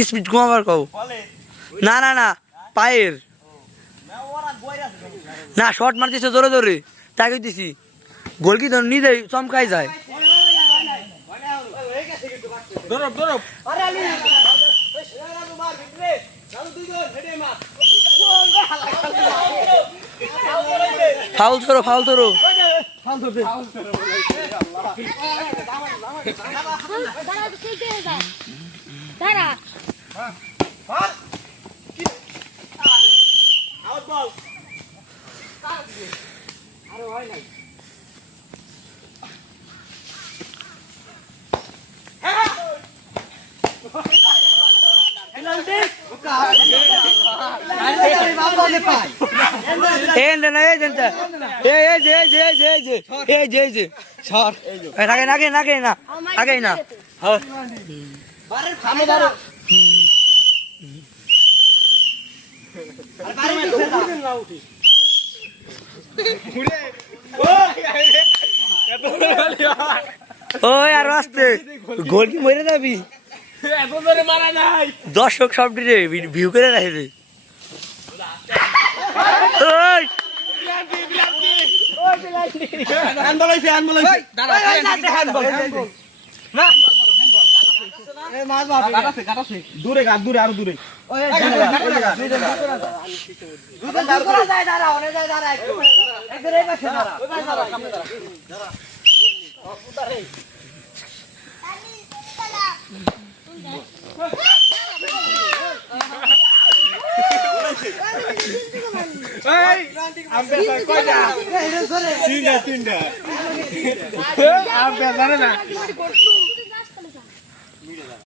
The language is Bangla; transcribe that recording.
স্পিড কমাবার কও না না না পায়ের না শর্ট মারতেছে জোরে জোরে তাকে দিছি গোল কি ধর নিজে চমকাই যায় ফাউল ধরো ফাউল ধরো গোল কি মরে যাবি দর্শক সব ভিউ করে রাখবে দূরে দূরে আরো দূরে তিনটা